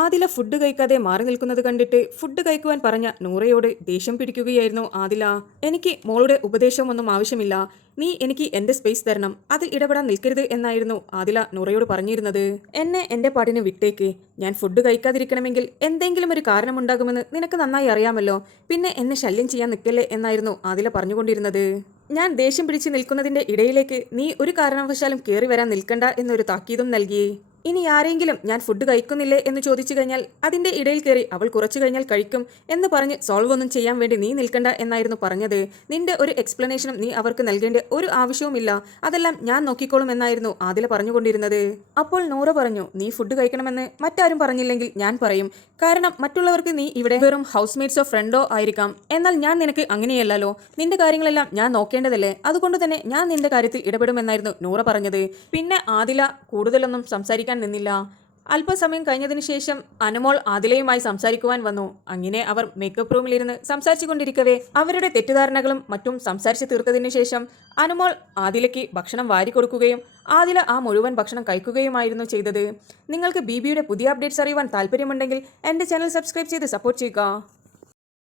Adila food കഴിക്കാതെ മാറി നിൽക്കുന്നത് കണ്ടിട്ട് ഫുഡ് കഴിക്കുവാൻ പറഞ്ഞ നൂറയോട് ദേഷ്യം പിടിക്കുകയായിരുന്നു ആദില. എനിക്ക് മോളുടെ ഉപദേശമൊന്നും ആവശ്യമില്ല, നീ എനിക്ക് എന്റെ സ്പേസ് തരണം, അതിൽ ഇടപെടാൻ നിൽക്കരുത് എന്നായിരുന്നു ആദില നൂറയോട് പറഞ്ഞിരുന്നത്. എന്നെ എന്റെ പാടിന് വിട്ടേക്ക്, ഞാൻ ഫുഡ് കഴിക്കാതിരിക്കണമെങ്കിൽ എന്തെങ്കിലും ഒരു കാരണമുണ്ടാകുമെന്ന് നിനക്ക് നന്നായി അറിയാമല്ലോ, പിന്നെ എന്നെ ശല്യം ചെയ്യാൻ നിൽക്കല്ലേ എന്നായിരുന്നു ആദില പറഞ്ഞുകൊണ്ടിരുന്നത്. ഞാൻ ദേഷ്യം പിടിച്ച് നിൽക്കുന്നതിന്റെ ഇടയിലേക്ക് നീ ഒരു കാരണവശാലും കയറി വരാൻ നിൽക്കണ്ട എന്നൊരു താക്കീതും നൽകി. ഇനി ആരെങ്കിലും ഞാൻ ഫുഡ് കഴിക്കുന്നില്ലേ എന്ന് ചോദിച്ചു കഴിഞ്ഞാൽ അതിന്റെ ഇടയിൽ കയറി അവൾ കുറച്ചു കഴിഞ്ഞാൽ കഴിക്കും എന്ന് പറഞ്ഞ് സോൾവ് ഒന്നും ചെയ്യാൻ വേണ്ടി നീ നിൽക്കണ്ട എന്നായിരുന്നു പറഞ്ഞത്. നിന്റെ ഒരു എക്സ്പ്ലനേഷനും നീ അവർക്ക് നൽകേണ്ട ഒരു ആവശ്യവുമില്ല, അതെല്ലാം ഞാൻ നോക്കിക്കോളും എന്നായിരുന്നു ആദില പറഞ്ഞുകൊണ്ടിരുന്നത്. അപ്പോൾ നൂറ പറഞ്ഞു, നീ ഫുഡ് കഴിക്കണമെന്ന് മറ്റാരും പറഞ്ഞില്ലെങ്കിൽ ഞാൻ പറയും, കാരണം മറ്റുള്ളവർക്ക് നീ ഇവിടെ വെറും ഹൗസ് മേറ്റ്സോ ഫ്രണ്ടോ ആയിരിക്കാം, എന്നാൽ ഞാൻ നിനക്ക് അങ്ങനെയല്ലല്ലോ, നിന്റെ കാര്യങ്ങളെല്ലാം ഞാൻ നോക്കേണ്ടതല്ലേ, അതുകൊണ്ട് തന്നെ ഞാൻ നിന്റെ കാര്യത്തിൽ ഇടപെടുമെന്നായിരുന്നു നൂറ പറഞ്ഞത്. പിന്നെ ആദില കൂടുതലൊന്നും സംസാരിക്കാൻ നിന്നില്ല. അല്പസമയം കഴിഞ്ഞതിന് ശേഷം അനുമോൾ ആദിലയുമായി സംസാരിക്കുവാൻ വന്നു. അങ്ങനെ അവർ മേക്കപ്പ് റൂമിലിരുന്ന് സംസാരിച്ചു കൊണ്ടിരിക്കവേ അവരുടെ തെറ്റിദ്ധാരണകളും മറ്റും സംസാരിച്ചു തീർത്തതിനു ശേഷം അനുമോൾ ആദിലയ്ക്ക് ഭക്ഷണം വാരിക്കൊടുക്കുകയും ആദില ആ മുഴുവൻ ഭക്ഷണം കഴിക്കുകയുമായിരുന്നു ചെയ്തത്. നിങ്ങൾക്ക് ബിബിയുടെ പുതിയ അപ്ഡേറ്റ്സ് അറിയുവാൻ താല്പര്യമുണ്ടെങ്കിൽ എൻ്റെ ചാനൽ സബ്സ്ക്രൈബ് ചെയ്ത് സപ്പോർട്ട് ചെയ്യുക.